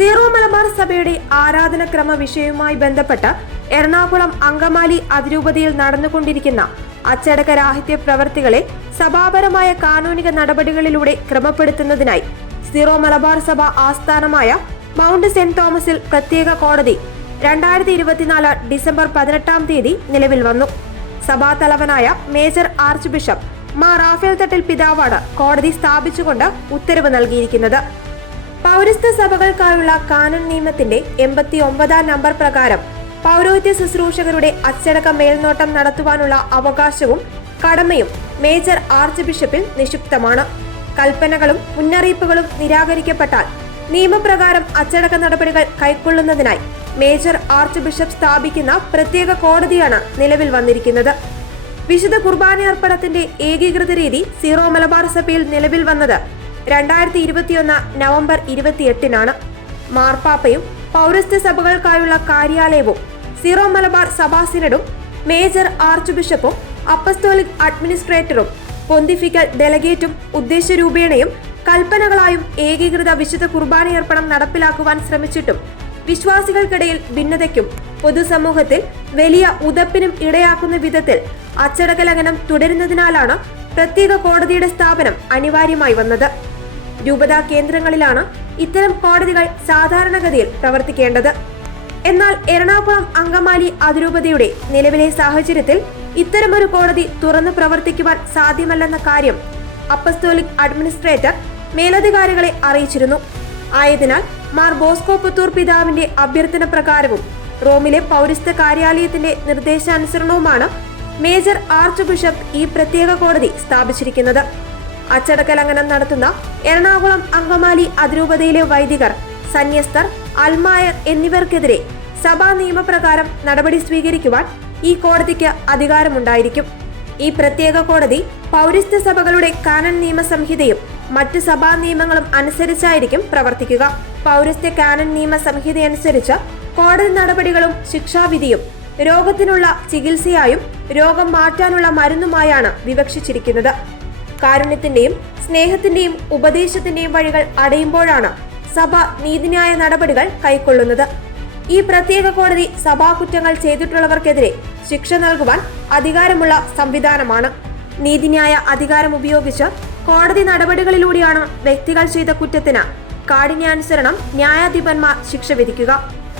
Zero Malabar സഭയുടെ ആരാധനക്രമ വിഷയവുമായി ബന്ധപ്പെട്ട് എറണാകുളം അങ്കമാലി അതിരൂപതയിൽ നടന്നുകൊണ്ടിരിക്കുന്ന അച്ചടക്ക രാഹിത്യ പ്രവർത്തികളെ സഭാപരമായ കാനൂനിക നടപടികളിലൂടെ ക്രമപ്പെടുത്തുന്നതിനായി സീറോ മലബാർ സഭ ആസ്ഥാനമായ മൗണ്ട് സെന്റ് തോമസിൽ പ്രത്യേക കോടതി 2024 ഡിസംബർ 18 നിലവിൽ വന്നു. സഭാതലവനായ major archbishop Mar Raphael Thattil പിതാവാണ് കോടതി സ്ഥാപിച്ചുകൊണ്ട് ഉത്തരവ് നൽകിയിരിക്കുന്നത്. പൗരസ്ത്യ സഭകൾക്കായുള്ള കാനൻ നിയമത്തിന്റെ 89 നമ്പർ പ്രകാരം പൗരോഹിത്യ ശുശ്രൂഷകരുടെ അച്ചടക്ക മേൽനോട്ടം നടത്തുവാനുള്ള അവകാശവും കടമയും മേജർ ആർച്ച് ബിഷപ്പിൽ നിക്ഷിപ്തമാണ്. കൽപ്പനകളും മുന്നറിയിപ്പുകളും നിരാകരിക്കപ്പെട്ടാൽ നിയമപ്രകാരം അച്ചടക്ക നടപടികൾ കൈക്കൊള്ളുന്നതിനായി മേജർ ആർച്ച് ബിഷപ്പ് സ്ഥാപിക്കുന്ന പ്രത്യേക കോടതിയാണ് നിലവിൽ വന്നിരിക്കുന്നത്. വിശുദ്ധ കുർബാനയർപ്പണത്തിന്റെ ഏകീകൃത രീതി സീറോ മലബാർ സഭയിൽ നിലവിൽ വന്നത് 2021 നവംബർ 28 മാർപ്പാപ്പയും പൗരസ്ത്യ സഭകൾക്കായുള്ള കാര്യാലയവും സീറോ മലബാർ സഭാ സിനഡും മേജർ ആർച്ച് ബിഷപ്പും അപ്പസ്തോലിക് അഡ്മിനിസ്ട്രേറ്ററും പൊന്തിഫിക്കൽ ഡെലഗേറ്റും ഉദ്ദേശരൂപേണയും കൽപ്പനകളായും ഏകീകൃത വിശുദ്ധ കുർബാനയർപ്പണം നടപ്പിലാക്കുവാൻ ശ്രമിച്ചിട്ടും വിശ്വാസികൾക്കിടയിൽ ഭിന്നതയ്ക്കും പൊതുസമൂഹത്തിൽ വലിയ ഉതപ്പിനും ഇടയാക്കുന്ന വിധത്തിൽ അച്ചടക്ക ലംഘനം തുടരുന്നതിനാലാണ് പ്രത്യേക കോടതിയുടെ സ്ഥാപനം അനിവാര്യമായി വന്നത്. രൂപതാ കേന്ദ്രങ്ങളിലാണ് ഇത്തരം കോടതികൾ സാധാരണഗതിയിൽ പ്രവർത്തിക്കേണ്ടത്. എന്നാൽ എറണാകുളം അങ്കമാലി അതിരൂപതയുടെ നിലവിലെ സാഹചര്യത്തിൽ ഇത്തരമൊരു കോടതി തുറന്നു പ്രവർത്തിക്കുവാൻ സാധ്യമല്ലെന്ന കാര്യം അപ്പസ്തോലിക് അഡ്മിനിസ്ട്രേറ്റർ മേലധികാരികളെ അറിയിച്ചിരുന്നു. ആയതിനാൽ മാർ ബോസ്കോ പുത്തൂർ പിതാവിന്റെ അഭ്യർത്ഥന പ്രകാരവും റോമിലെ പൗരസ്ത്യ കാര്യാലയത്തിന്റെ നിർദ്ദേശാനുസരണവുമാണ് മേജർ ആർച്ച് ബിഷപ്പ് ഈ പ്രത്യേക കോടതി സ്ഥാപിച്ചിരിക്കുന്നത്. അച്ചടക്ക ലംഘനം നടത്തുന്ന എറണാകുളം അങ്കമാലി അതിരൂപതയിലെ വൈദികർ, സന്യസ്തർ, അൽമായർ എന്നിവർക്കെതിരെ സഭാ നിയമപ്രകാരം നടപടി സ്വീകരിക്കുവാൻ ഈ കോടതിക്ക് അധികാരമുണ്ടായിരിക്കും. ഈ പ്രത്യേക കോടതി പൗരസ്ത്യ സഭകളുടെ കാനൻ നിയമ സംഹിതയും മറ്റ് സഭാ നിയമങ്ങളും അനുസരിച്ചായിരിക്കും പ്രവർത്തിക്കുക. പൗരസ്ത്യ കാനൻ നിയമ സംഹിതയനുസരിച്ച് കോടതി നടപടികളും ശിക്ഷാവിധിയും രോഗത്തിനുള്ള ചികിത്സയായും രോഗം മാറ്റാനുള്ള മരുന്നുമായാണ് വിവക്ഷിച്ചിരിക്കുന്നത്. കാരുണ്യത്തിന്റെയും സ്നേഹത്തിന്റെയും ഉപദേശത്തിന്റെയും വഴികൾ അടയുമ്പോഴാണ് സഭ നീതിന്യായ നടപടികൾ കൈക്കൊള്ളുന്നത്. ഈ പ്രത്യേക കോടതി സഭാകുറ്റങ്ങൾ ചെയ്തിട്ടുള്ളവർക്കെതിരെ ശിക്ഷ നൽകുവാൻ അധികാരമുള്ള സംവിധാനമാണ്. നീതിന്യായ അധികാരം ഉപയോഗിച്ച് കോടതി നടപടികളിലൂടെയാണ് വ്യക്തികൾ ചെയ്ത കുറ്റത്തിന് കാഠിന്യാനുസരണം ന്യായാധിപന്മാർ ശിക്ഷ വിധിക്കുക.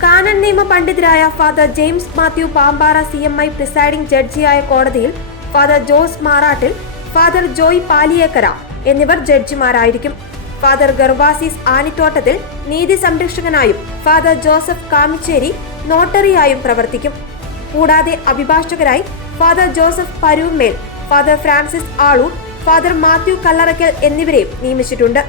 കാനൻ നിയമ പണ്ഡിതരായ father James Mathew Pampara CMI presiding ജഡ്ജിയായ കോടതിയിൽ ഫാദർ ജോസ് മാറാട്ടിൽ, ഫാദർ ജോയ് പാലിയേക്കര എന്നിവർ ജഡ്ജിമാരായിരിക്കും. ഫാദർ ഗർവാസിസ് ആനിത്തോട്ടത്തിൽ നീതി സംരക്ഷകനായും ഫാദർ ജോസഫ് കാമിച്ചേരി നോട്ടറിയായും പ്രവർത്തിക്കും. കൂടാതെ അഭിഭാഷകരായി father Joseph Parumel, father Francis Aloor, father Mathew Kallarackal എന്നിവരെയും നിയമിച്ചിട്ടുണ്ട്.